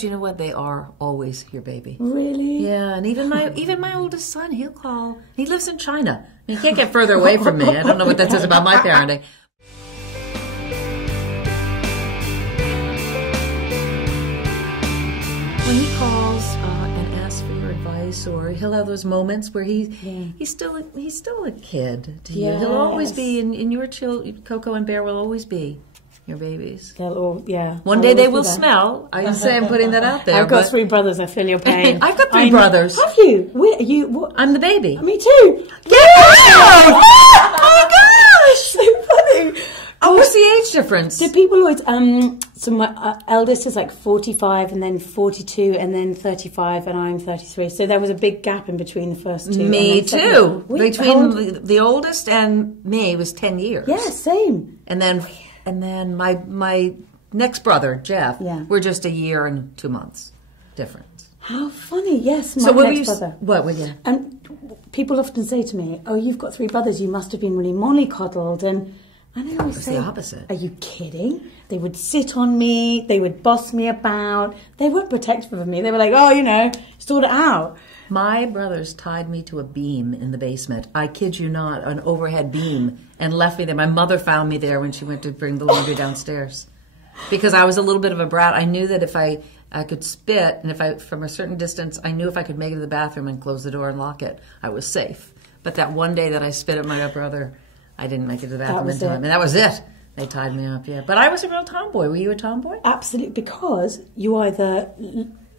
You know what? They are always your baby. Really? Yeah, and even my oldest son, he'll call. He lives in China. He can't get further away from me. I don't know what that says about my parenting. When he calls and asks for your advice, or he'll have those moments where he's still a kid to you. He'll always be in your Coco and Bear will always be your babies. They'll all, One day they will smell. I say I'm putting that out there. I've got 3 brothers. I feel your pain. I've got 3 brothers. Have you? Where are you? What? I'm the baby. Me too. Get out! Oh my gosh! So funny. Oh, what's the age difference? Do people always? So my eldest is like 45, and then 42, and then 35, and I'm 33. So there was a big gap in between the first 2. Me too. Between the oldest and me was 10 years. Yeah, same. And then my next brother, Jeff, we're just a year and 2 months difference. How funny. Yes, my so next brother. What were you? And people often say to me, "Oh, you've got 3 brothers. You must have been really mollycoddled." And I always say, the opposite. Are you kidding? They would sit on me. They would boss me about. They weren't protective of me. They were like, "Oh, sort it out." My brothers tied me to a beam in the basement. I kid you not, an overhead beam, and left me there. My mother found me there when she went to bring the laundry downstairs. Because I was a little bit of a brat. I knew that if I could spit, and from a certain distance, I knew if I could make it to the bathroom and close the door and lock it, I was safe. But that one day that I spit at my brother, I didn't make it to the bathroom in time. And that was it. They tied me up, But I was a real tomboy. Were you a tomboy? Absolutely, because you either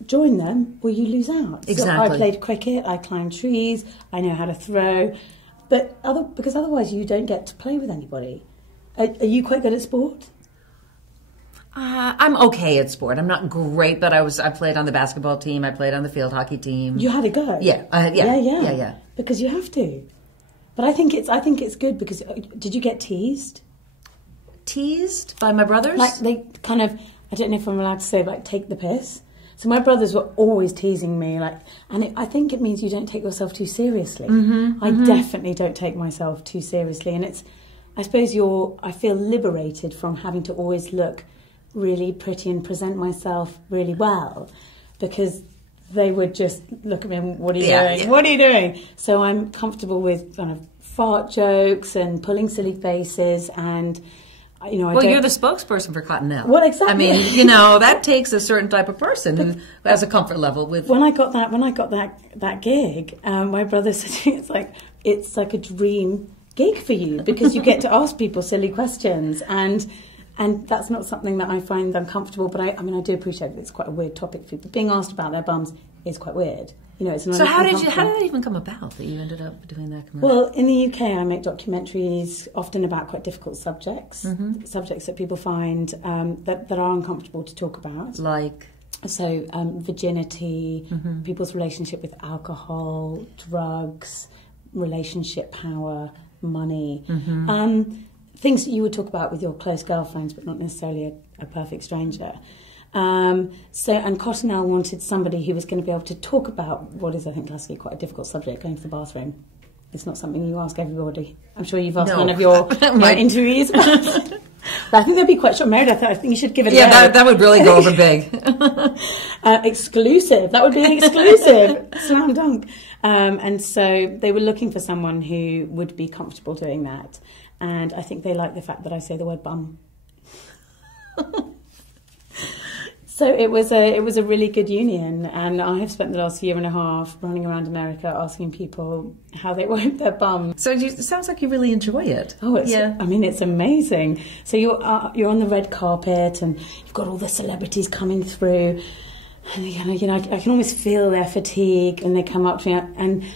join them or you lose out. Exactly. So I played cricket, I climbed trees, I know how to throw, because otherwise you don't get to play with anybody. Are you quite good at sport? I'm okay at sport. I'm not great, but I played on the basketball team. I played on the field hockey team. You had a go. Yeah. Because you have to. But I think it's good because did you get teased? Teased by my brothers? Like they kind of, I don't know if I'm allowed to say, like take the piss. So my brothers were always teasing me, I think it means you don't take yourself too seriously. I definitely don't take myself too seriously, and I suppose I feel liberated from having to always look really pretty and present myself really well, because they would just look at me and, what are you doing? Yeah. What are you doing? So I'm comfortable with kind of fart jokes and pulling silly faces and, you're the spokesperson for Cottonelle. Well, exactly. I mean, that takes a certain type of person who has a comfort level with. When I got that gig, my brother said to me, it's like a dream gig for you because you get to ask people silly questions and that's not something that I find uncomfortable. But I do appreciate it. It's quite a weird topic for people. Being asked about their bums is quite weird. It's not. So how did that even come about that you ended up doing that commercial? Well, in the UK, I make documentaries often about quite difficult subjects, subjects that people find that are uncomfortable to talk about. Like? So virginity, people's relationship with alcohol, drugs, relationship power, money. Things that you would talk about with your close girlfriends, but not necessarily a perfect stranger. And Cottonelle wanted somebody who was going to be able to talk about what is, I think, classically quite a difficult subject, going to the bathroom. It's not something you ask everybody. I'm sure you've asked none of your interviews. But I think they'd be quite shocked. Meredith, I think you should give it a go. Yeah, that would really go over big. Exclusive. That would be an exclusive. Slam dunk. And so they were looking for someone who would be comfortable doing that. And I think they like the fact that I say the word bum. So it was a really good union, and I have spent the last year and a half running around America asking people how they wipe their bum. So it sounds like you really enjoy it. Oh, it's amazing. So you're on the red carpet, and you've got all the celebrities coming through, and I can almost feel their fatigue, and they come up to me,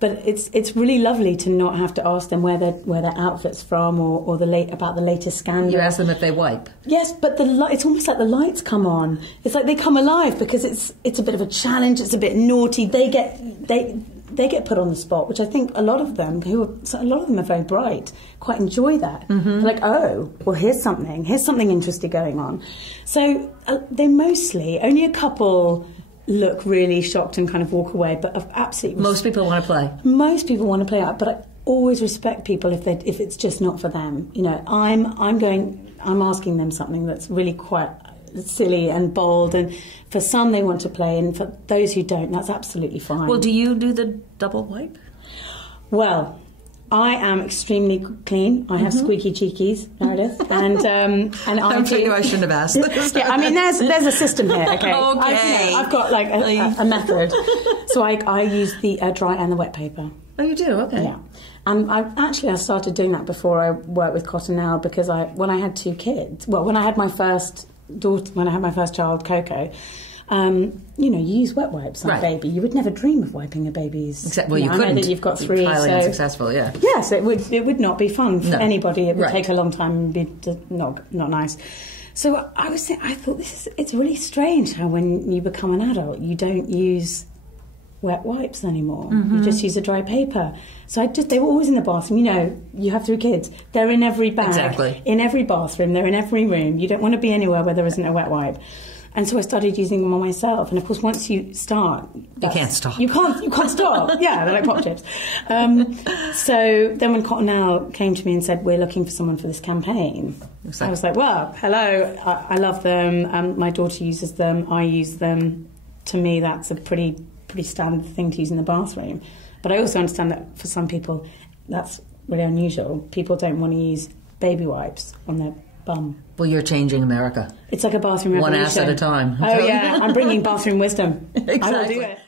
but it's really lovely to not have to ask them where their outfit's from or about the latest scandal. You ask them if they wipe. Yes, but it's almost like the lights come on. It's like they come alive because it's a bit of a challenge. It's a bit naughty. They get put on the spot, which I think a lot of them are very bright, quite enjoy that. They're like, oh, well, here's something interesting going on. So they mostly, only a couple look really shocked and kind of walk away, but absolutely most people want to play. Most people want to play out, but I always respect people if it's just not for them. I'm asking them something that's really quite silly and bold, and for some they want to play, and for those who don't, that's absolutely fine. Well, do you do the double wipe? Well, I am extremely clean. I have squeaky cheekies, Meredith, and I'm telling you, I shouldn't have asked this. Yeah, I mean, there's a system here. Okay, Okay. I've got like a method. So I use the dry and the wet paper. Oh, you do? Okay. Yeah, and I started doing that before I worked with Cottonelle, because when I had 2 kids, when I had my first daughter, when I had my first child, Coco. You use wet wipes on a baby. You would never dream of wiping a baby's. Except, well, you couldn't. couldn't. I know that you've got 3, highly so unsuccessful. Yeah. Yes, it would not be fun for anybody. It would take a long time and be not nice. So I thought it's really strange how when you become an adult you don't use wet wipes anymore. You just use a dry paper. So they were always in the bathroom. You have 3 kids. They're in every bag, in every bathroom. They're in every room. You don't want to be anywhere where there isn't a wet wipe. And so I started using them on myself. And of course, once you start, you can't stop. You can't stop. Yeah, they're like pop chips. So then when Cottonelle came to me and said, "We're looking for someone for this campaign," I was like, "Well, hello, I love them. My daughter uses them. I use them. To me, that's a pretty standard thing to use in the bathroom. But I also understand that for some people, that's really unusual. People don't want to use baby wipes on their bum." Well, you're changing America. It's like a bathroom revolution. One ass at a time. Oh, yeah. I'm bringing bathroom wisdom. Exactly. I will do it.